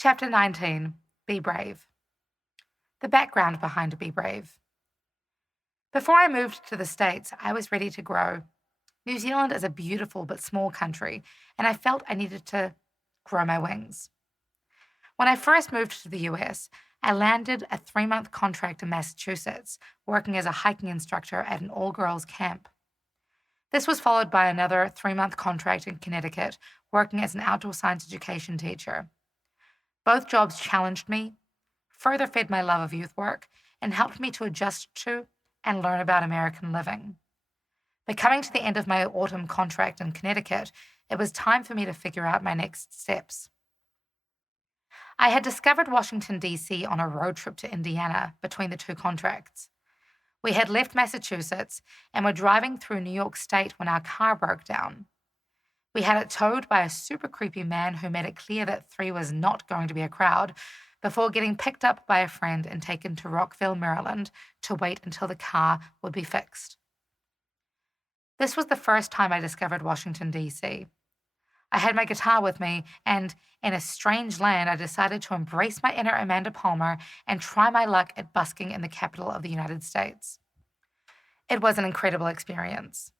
Chapter 19, Be Brave. The background behind Be Brave. Before I moved to the States, I was ready to grow. New Zealand is a beautiful but small country, and I felt I needed to grow my wings. When I first moved to the US, I landed a 3-month contract in Massachusetts, working as a hiking instructor at an all-girls camp. This was followed by another 3-month contract in Connecticut, working as an outdoor science education teacher. Both jobs challenged me, further fed my love of youth work, and helped me to adjust to and learn about American living. But coming to the end of my autumn contract in Connecticut, it was time for me to figure out my next steps. I had discovered Washington, D.C. on a road trip to Indiana between the two contracts. We had left Massachusetts and were driving through New York State when our car broke down. We had it towed by a super creepy man who made it clear that 3 was not going to be a crowd before getting picked up by a friend and taken to Rockville, Maryland to wait until the car would be fixed. This was the first time I discovered Washington, D.C. I had my guitar with me, and in a strange land, I decided to embrace my inner Amanda Palmer and try my luck at busking in the capital of the United States. It was an incredible experience.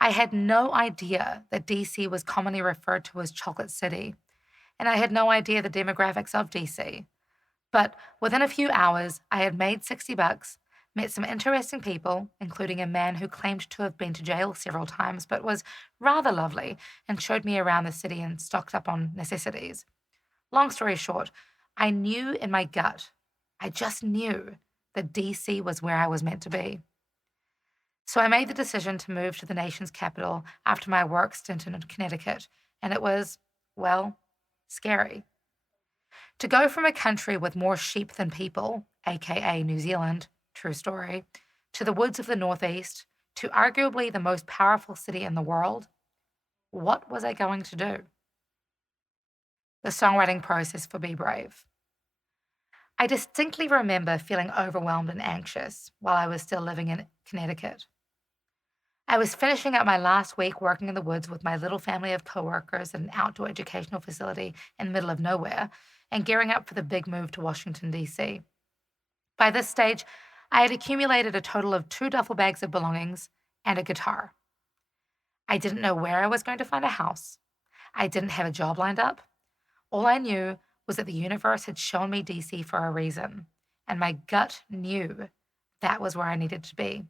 I had no idea that D.C. was commonly referred to as Chocolate City, and I had no idea the demographics of D.C. But within a few hours, I had made $60, met some interesting people, including a man who claimed to have been to jail several times but was rather lovely and showed me around the city and stocked up on necessities. Long story short, I knew in my gut, I just knew that D.C. was where I was meant to be. So I made the decision to move to the nation's capital after my work stint in Connecticut, and it was, well, scary. To go from a country with more sheep than people, aka New Zealand, true story, to the woods of the Northeast, to arguably the most powerful city in the world, what was I going to do? The songwriting process for Be Brave. I distinctly remember feeling overwhelmed and anxious while I was still living in Connecticut. I was finishing up my last week working in the woods with my little family of coworkers at an outdoor educational facility in the middle of nowhere and gearing up for the big move to Washington, D.C. By this stage, I had accumulated a total of 2 duffel bags of belongings and a guitar. I didn't know where I was going to find a house. I didn't have a job lined up. All I knew was that the universe had shown me D.C. for a reason, and my gut knew that was where I needed to be.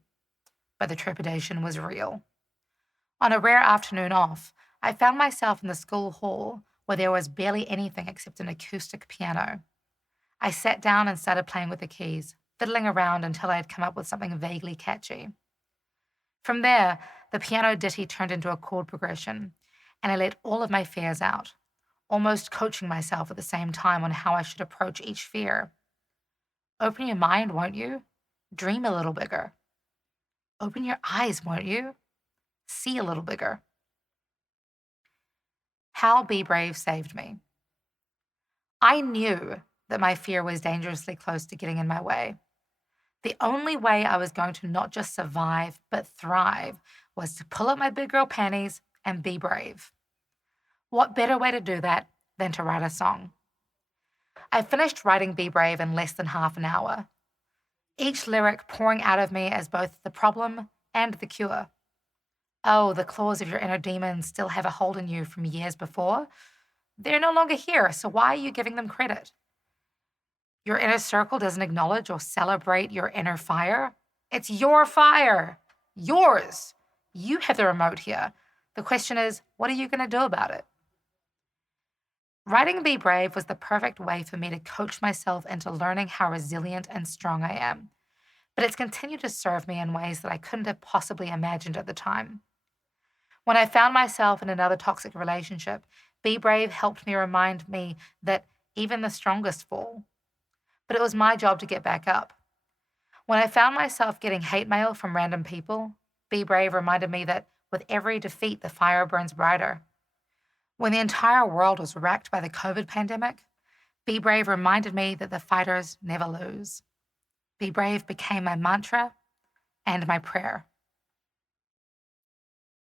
But the trepidation was real. On a rare afternoon off, I found myself in the school hall where there was barely anything except an acoustic piano. I sat down and started playing with the keys, fiddling around until I had come up with something vaguely catchy. From there, the piano ditty turned into a chord progression, and I let all of my fears out, almost coaching myself at the same time on how I should approach each fear. Open your mind, won't you? Dream a little bigger. Open your eyes, won't you? See a little bigger. How Be Brave saved me. I knew that my fear was dangerously close to getting in my way. The only way I was going to not just survive, but thrive was to pull up my big girl panties and be brave. What better way to do that than to write a song? I finished writing Be Brave in less than half an hour, each lyric pouring out of me as both the problem and the cure. Oh, the claws of your inner demons still have a hold on you from years before. They're no longer here, so why are you giving them credit? Your inner circle doesn't acknowledge or celebrate your inner fire. It's your fire. Yours. You have the remote here. The question is, what are you going to do about it? Writing Be Brave was the perfect way for me to coach myself into learning how resilient and strong I am. But it's continued to serve me in ways that I couldn't have possibly imagined at the time. When I found myself in another toxic relationship, Be Brave helped me remind me that even the strongest fall. But it was my job to get back up. When I found myself getting hate mail from random people, Be Brave reminded me that with every defeat, the fire burns brighter. When the entire world was racked by the COVID pandemic, Be Brave reminded me that the fighters never lose. Be Brave became my mantra and my prayer.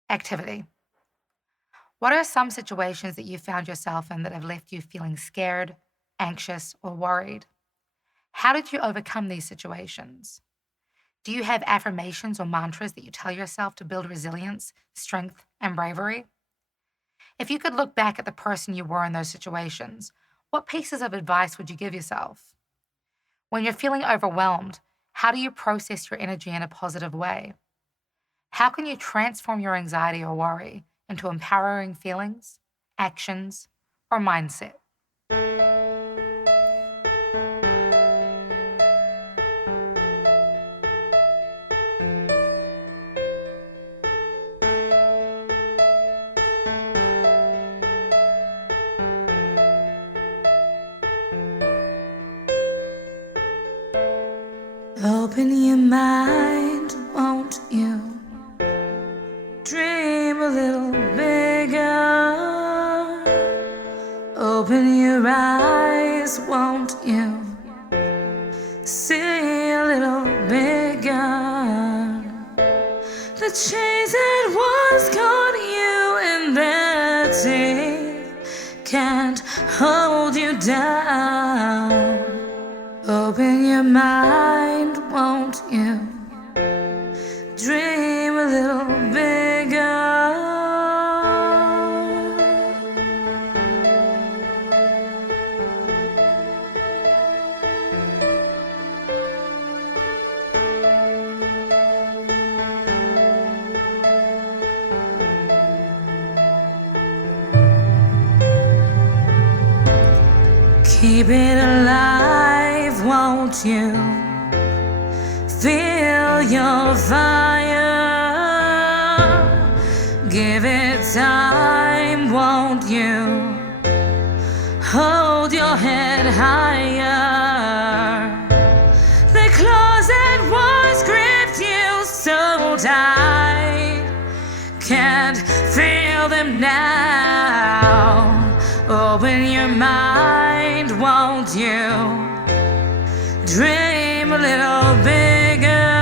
Activity. What are some situations that you found yourself in that have left you feeling scared, anxious, or worried? How did you overcome these situations? Do you have affirmations or mantras that you tell yourself to build resilience, strength, and bravery? If you could look back at the person you were in those situations, what pieces of advice would you give yourself? When you're feeling overwhelmed, how do you process your energy in a positive way? How can you transform your anxiety or worry into empowering feelings, actions, or mindset? Open your mind, won't you? Dream a little bigger. Open your eyes, won't you? See a little bigger. The chains that once caught you in their teeth can't hold you down. Open your mind, won't you? Dream a little bigger. Keep it alive, won't you? Feel your fire. Give it time, won't you? Hold your head higher. The claws that once gripped you so tight can't feel them now. Open your mind, won't you? Dream a little bigger.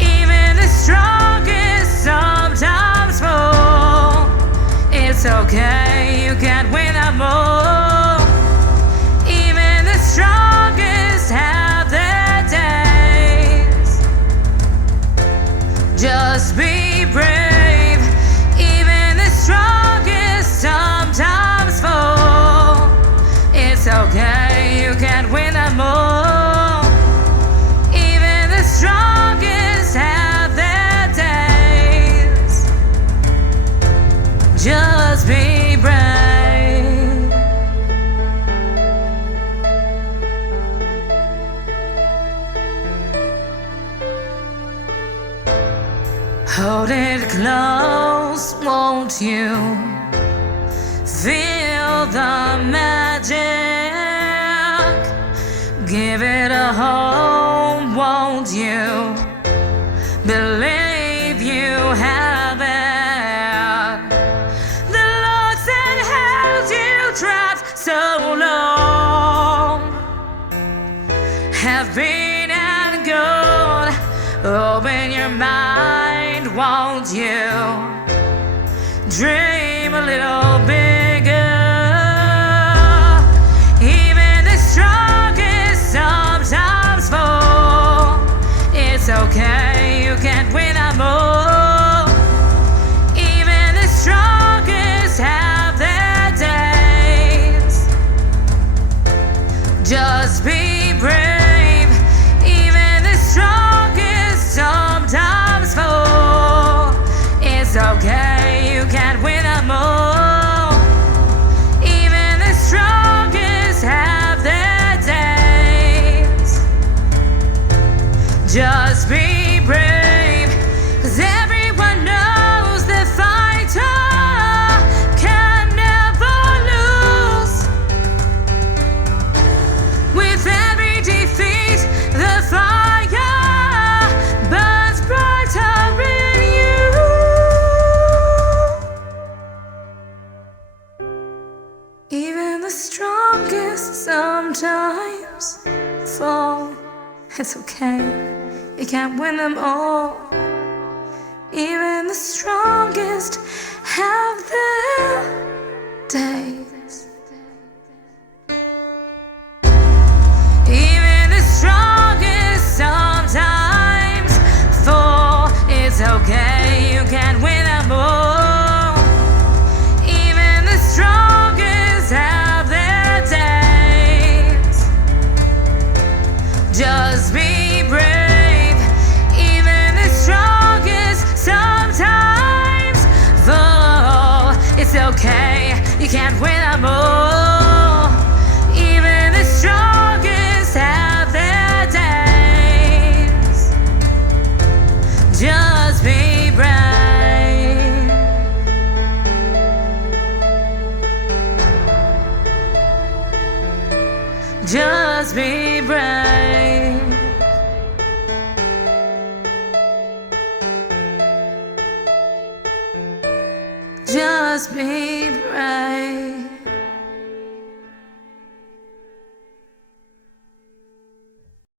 Even the strongest sometimes fall. It's okay, you can't win them all. Even the strongest have their days. Just be brave. Even the strongest sometimes fall. It's okay, you can't win them all. Even the strongest have their days. Just be brave. Hold it close, won't you? Feel the magic. Give it a home, won't you? Believe you have it. The logs that held you trapped so long have been and gone. Open your mind, won't you? Dream a little bigger. Even the strongest sometimes fall. It's okay, you can't win them all. Even the strongest have their days. Just be brave. Even the strongest sometimes fall. It's okay, you can't win them all. Even the strongest have their days. Just be brave, 'cause everyone knows the fighter can never lose. With every defeat, the fire burns brighter in you. Even the strongest sometimes fall. It's okay, you can't win them all. Even the strongest have their days. Just be brave. Just be